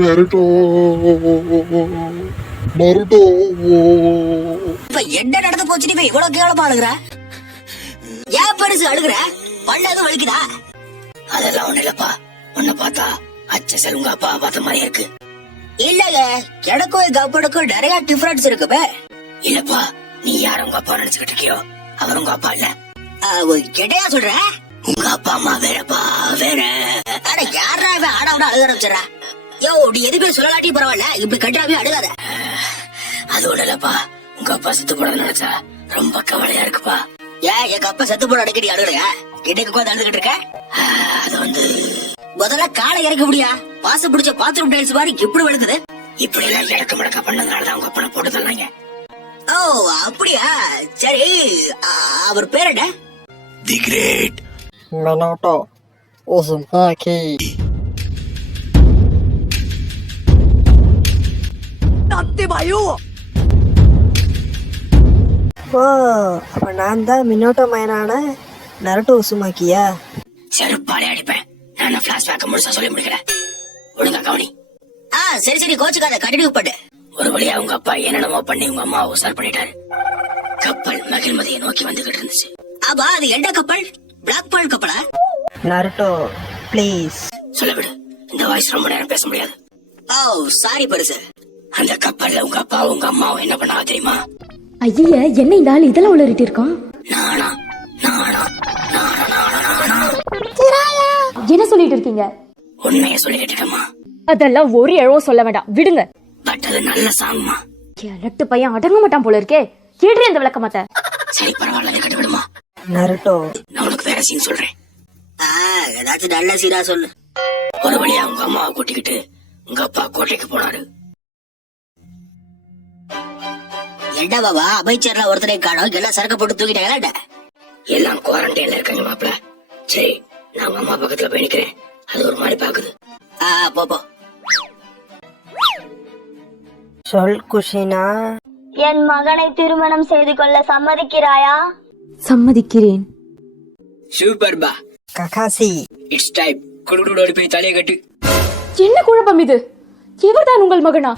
Naruto Naruto. இப்ப என்ன நடந்து போச்சு? நீ இவ்வளவு கேவலமா அழுகுற? ஏன் பெருசு அழுகுற? பல்லது வலிக்குதா? அதெல்லாம் ஒண்ணு இல்லப்பா. உன்னை பார்த்தா அச்சசல் உங்க அப்பா பார்த்த மாதிரி இருக்கு. இல்லங்க, எனக்கும் எங்க அப்பாவுக்கும் நிறைய டிஃபரன்ஸ் இருக்குமே. இல்லப்பா, நீ யார உங்க அப்பா நினைச்சுக்கிட்டு இருக்கியோ அவர் உங்க அப்பா இல்ல. என்னையா சொல்ற? உங்க அப்பா அம்மா வேறப்பா, வேற. அட யாரா இவன் ஆடவுட அழுக ஆரம்பிச்சிடறா? யோ, நீ எதுவுமே சொல்லலாட்டி பரவாயில்ல, இப்படி கட்டாவே அழுகாத. அது ஒண்ணு இல்லப்பா, உங்க அப்பா செத்து போட நினைச்சா ரொம்ப கவலையா இருக்குப்பா. ஏன் எங்க அப்பா செத்து போட அடிக்கடி அழுகுறா? இன்னைக்கு உட்காந்து அழுதுகிட்டு இருக்க? அது வந்து முதல்ல காலை இறக்க முடியா? பாச பிடிச்ச பாத்ரூம் டைல்ஸ் மாதிரி இப்படி விழுக்குது. இப்படி எல்லாம் இறக்க முடக்க பண்ணதுனாலதான் உங்க அப்பனை போட்டு தரலாங்க. ஓ அப்படியா? சரி, அவர் பேர் என்ன? தி கிரேட் Minato Uzumaki. ஓ, அப்ப நான் தான் மினோட்டோ மயனான நருட்டோ உசுமாக்கியா? செருப்பாலே அடிப்பேன். நான் பிளாஷ்பேக் முழுசா சொல்லி முடிக்கிறேன். ஒழுங்கா கவனி. சரி சரி, கோச்சுக்காத, கண்டினியூ பண்ணு. ஒரு வழியா உங்க அப்பா என்னென்னமோ பண்ணி உங்க அம்மா உசார் பண்ணிட்டாரு. கப்பல் மகிழ்மதியை நோக்கி வந்துகிட்டு இருந்துச்சு. ஆமா, அது என்ன கப்பல்? பிளாக் பால் கப்பலா? நருட்டோ ப்ளீஸ் சொல்ல விடு, இந்த வாய்ஸ் ரொம்ப நேரம் பேச முடியாது. ஓ சாரி பெருசு. அந்த கப்பல்ல உங்க அப்பாவும் உங்க அம்மாவும் என்ன பண்ணா தெரியுமா? ஐயா, என்ன இந்த ஆள் இதெல்லாம் உளறிட்டு இருக்கான்? நானா நானா நானா நானா நானா என்ன சொல்லிட்டு இருக்கீங்க? உண்மையை சொல்லிக்கிட்டு இருக்கமா? அதெல்லாம் ஒரு எழவும் சொல்ல வேண்டாம், விடுங்க. பட் அது நல்ல சாங்கமா. கிழட்டு பையன் அடங்க மாட்டான் போல இருக்கே. கேட்டு அந்த விளக்க மாட்ட. சரி பரவாயில்ல, கட்டு விடுமா. நருட்டோ, நான் உனக்கு வேற சீன் சொல்றேன். ஏதாச்சும் நல்ல சீரா சொல்லு. ஒரு வழியா உங்க அம்மாவை கூட்டிக்கிட்டு உங்க அப்பா கோட்டைக்கு போனாரு. என்ன பாபா, அமைச்சர்ல ஒருத்தரை காணோம், எல்லாம் சரக்கு போட்டு தூக்கிட்டாங்களா? எல்லாம் குவாரண்டைன்ல இருக்காங்க மாப்பிள. சரி, நான் உங்க அம்மா பக்கத்துல போய் நிக்கிறேன். அது ஒரு மாதிரி பாக்குது. போ. சொல் குஷினா. என் மகனை திருமணம் செய்து கொள்ள சம்மதிக்கிறாயா? சம்மதிக்கிறேன். சூப்பர் பா. ககாசி, இட்ஸ் டைம். குடுகுடோடி போய் தலையை கட்டு. என்ன குழப்பம் இது? இவர்தான் உங்கள் மகனா?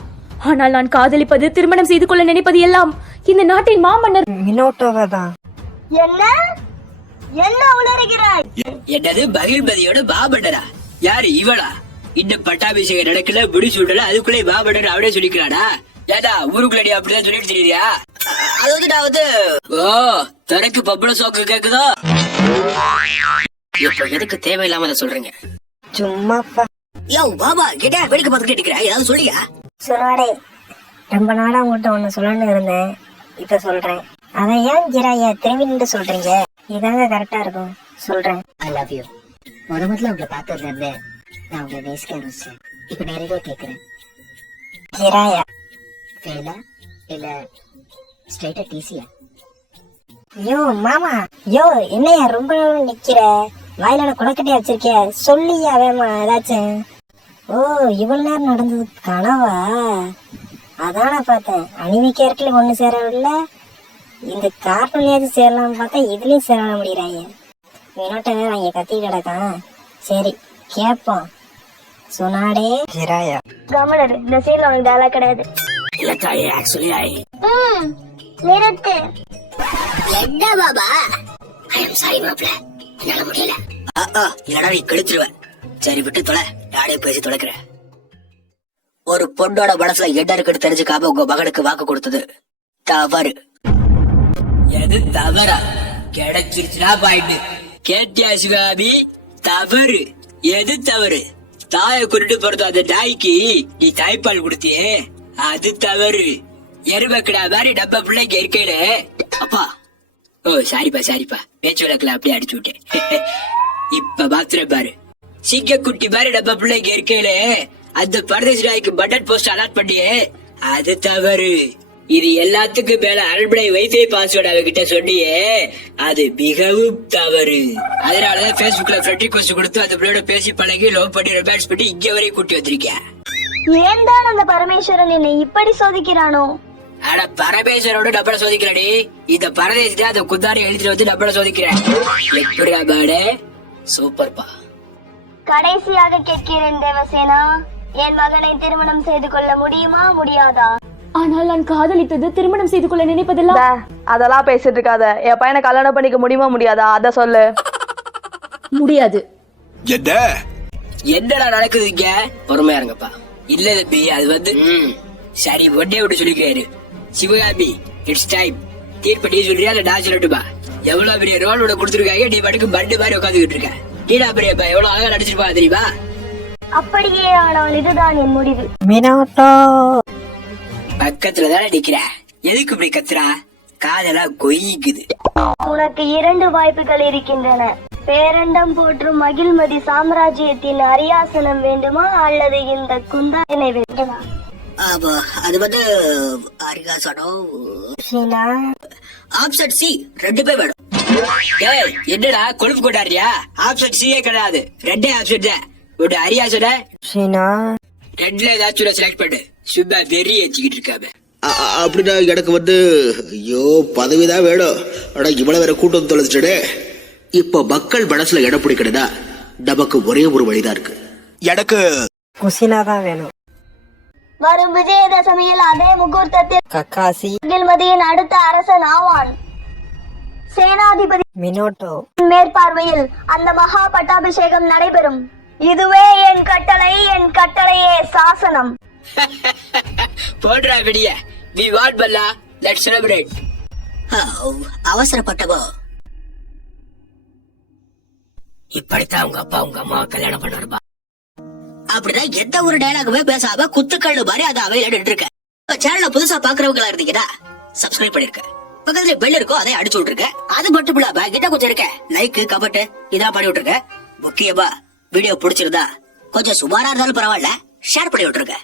ஆனால் நான் காதலிப்பது, திருமணம் செய்து கொள்ள நினைப்பது எல்லாம் இந்த நாட்டின் மாமன்னர் மினோட்டோவை தான். என்ன என்ன உளறுகிறாய்? என்னது மகிழ்மதியோட பாபண்டரா? யாரு இவளா? இன்னும் பட்டாபிஷேகம் நடக்கல, முடி சூடல, அதுக்குள்ளே பாபண்டர் அவனே சொல்லிக்கிறாடா? ஏடா ஊருக்குள்ளடி அப்படிதான் சொல்லிட்டு தெரியுறியா? அது வந்து நான் வந்து ஓ, தனக்கு பப்பள சோக்கு கேக்குதோ? இப்ப எதுக்கு தேவையில்லாம அதை சொல்றீங்க? சும்மாப்பா. யோ பாபா, கேட்டா வேடிக்கை பார்த்துட்டு இருக்கிற, ஏதாவது சொல்லியா? சொன்னாடே, ரொம்ப நாளா உங்கள்கிட்ட ஒண்ணு சொல்லணும்னு இருந்தேன், இப்ப சொல்றேன். அதை ஏன் ஜிராயா திரும்பி நின்று சொல்றீங்க? இதாங்க கரெக்டா இருக்கும், சொல்றேன். I love you. முதல்ல உங்களை பார்த்ததுல இருந்து நான் உங்களை நேசிக்க ஆரம்பிச்சேன். இப்ப நேரடியா கேக்குறேன், ஜிராயா ஃபெயிலா இல்ல ஸ்ட்ரைட்டா டிசியா? யோ மாமா, யோ என்னையா ரொம்ப நேரம் நிக்கிற? வாயிலான குளக்கட்டையா வச்சிருக்கிய? சொல்லியா வேமா ஏதாச்சும்? ஓ, இவ்வளவு நேரம் நடந்தது கனவா? அதான் நான் பார்த்தேன். அணிவிக்க இடத்துல ஒண்ணு சேரவில்ல, இந்த கார்ட்டூன்லயாவது சேரலாம்னு பார்த்தா இதுலயும் சேர முடியறாங்க. வினோட்டவே வாங்கி கத்தி கிடக்கான். சரி கேப்போம். சொன்னாடே ஜிராயா. கமலர், இந்த சீன்ல உனக்கு டயலாக் கிடையாது. இல்ல தாயே, ஆக்சுவலி நிறுத்து. என்ன பாபா? ஐ எம் சாரி மாப்பிள, என்னால முடியல. இல்லடா நீ கெடுத்துருவேன். சரி விட்டு தொலை, நானே பேசி தொலைக்கிறேன். ஒரு பொண்ணோட மனசுல என்ன இருக்குன்னு தெரிஞ்சுக்காம உங்க மகனுக்கு வாக்கு கொடுத்தது தவறு. எது தவறா? கிடைச்சிருச்சுனா பாயிண்ட். கேட்டியா சிவாபி? தவறு. எது தவறு? தாய குறிட்டு போறது அந்த நாய்க்கு நீ தாய்ப்பால் கொடுத்தியே, அது தவறு. எருமக்கடா மாதிரி நம்ம பிள்ளைங்க இருக்கையில. அப்பா, ஓ சாரிப்பா, பேச்சு வழக்குல அப்படியே அடிச்சு விட்டேன். இப்ப பாத்துற பாரு, சிங்கக்குட்டி மாதிரி நம்ம பிள்ளைங்க இருக்கையில அந்த பரதேசி நாய்க்கு பட்டன் போஸ்ட் அலாட் பண்ணியே, அது தவறு. இது எல்லாத்துக்கும் மேல அரண்மனை வைஃபை பாஸ்வேர்ட் அவகிட்ட சொன்னியே, அது மிகவும் தவறு. அதனாலதான் பேஸ்புக்ல ஃப்ரெண்ட் ரிக்வெஸ்ட் கொடுத்து அந்த பிள்ளையோட பேசி பழகி லவ் பண்ணி ரொமான்ஸ் பண்ணி இங்க வரையும் கூட்டி வந்திருக்கேன். ஏன் தான் அந்த பரமேஸ்வரன் என்னை இப்படி சோதிக்கிறானோ? ஆனா பரமேஸ்வரோட நம்மள சோதிக்கிறடி, இந்த பரதேசிட்ட அந்த குந்தாரி எழுதிட்டு வந்து நம்மள சோதிக்கிறேன். எப்படியா பாடு? சூப்பர்பா. கடைசியாக கேட்கிறேன் தேவசேனா, என் மகனை திருமணம் செய்து கொள்ள முடியுமா முடியாதா? ஆனால் நான் காதலித்தது திருமணம் செய்து கொள்ள நினைப்பதெல்லாம் அதெல்லாம் பேசிட்டு இருக்காத. என் பையனை கல்யாணம் பண்ணிக்க முடியுமா முடியாதா அத சொல்லு. முடியாது. என்னடா நடக்குது இங்க? பொறுமையா இருங்கப்பா. இல்ல தம்பி, அது வந்து சரி ஒன்னே விட்டு சொல்லிக்கிறாரு. Sivakami, it's time. தீர்ப்பு நீ சொல்றியா இல்ல நான் சொல்லட்டுமா? எவ்வளவு பெரிய ரோல் உனக்கு கொடுத்துருக்காங்க, நீ படுக்கு பண்டு மாதிரி உட்காந்துக்கிட்டு இருக்க. நீடா பெரியப்பா எவ்வளவு அழகா நடிச்சிருப்பா தெரியுமா? அப்படியே ஆனால் இதுதான் என் முடிவு. மினோட்டோ பக்கத்துல தானே நிக்கிற, எதுக்கு இப்படி கத்துறா? காதெல்லாம் கொய்க்குது. உனக்கு 2 வாய்ப்புகள் இருக்கின்றன. பேரண்டம் போற்றும் மகிழ்மதி சாம்ராஜ்யத்தின் அரியாசனம் வேண்டுமா அல்லது இந்த குந்தாயினை வேண்டுமா? அது வந்து அரிகாசனம் சீனா ஆப்ஷன் சி 2 பேர் வேணும். ஏய், என்னடா கொழுப்பு கொண்டாடுறியா? ஆப்ஷன் சியே கிடையாது, 2 ஆப்ஷன் தான். ஒரு அரியாசன சீனா 2ல ஏதாச்சும் செலக்ட் பண்ணு. சும்மா வெறி ஏச்சிக்கிட்டு இருக்காம. அப்படின்னா எனக்கு வந்து ஐயோ பதவிதான் வேணும். ஆனா இவ்வளவு வேற கூட்டம் தொலைச்சிட்டே. இப்ப மக்கள் மனசுல இடம் பிடிக்கணும்னா நமக்கு ஒரே ஒரு வழிதான் இருக்கு. எனக்கு குசினா தான் வேணும். வரும் விஜயதசமியில் அதே முகூர்த்தத்தில் கக்காசி மகிழ்மதியின் அடுத்த அரசன் ஆவான். சேனாதிபதி மினோட்டோ மேற்பார்வையில் அந்த மகா பட்டாபிஷேகம் நடைபெறும். இதுவே என் கட்டளை, என் கட்டளையே சாசனம். போடுறா விடிய. வி வாட் பல்லா, லெட்ஸ் செலிப்ரேட். அவசரப்பட்டவோ இப்படித்தான் உங்க அப்பா உங்க அம்மா கல்யாணம் பண்ணுவாருப்பா. அப்படிதான் எந்த ஒரு டயலாகுமே பேசாம குத்துக்கல்லு மாதிரி அதை அவையில நின்று இருக்க. சேனல புதுசா பாக்குறவங்களா இருந்தீங்கன்னா சப்ஸ்கிரைப் பண்ணிருக்க. பக்கத்துல பெல் இருக்கோ அதை அடிச்சு விட்டுருக்க. அது மட்டும் இல்லாம கிட்ட கொஞ்சம் இருக்க லைக் கமெண்ட் இதான் பண்ணி விட்டுருக்க. முக்கியமா வீடியோ பிடிச்சிருந்தா கொஞ்சம் சுமாரா இருந்தாலும் பரவாயில்ல ஷேர் பண்ணி விட்டுருக்க.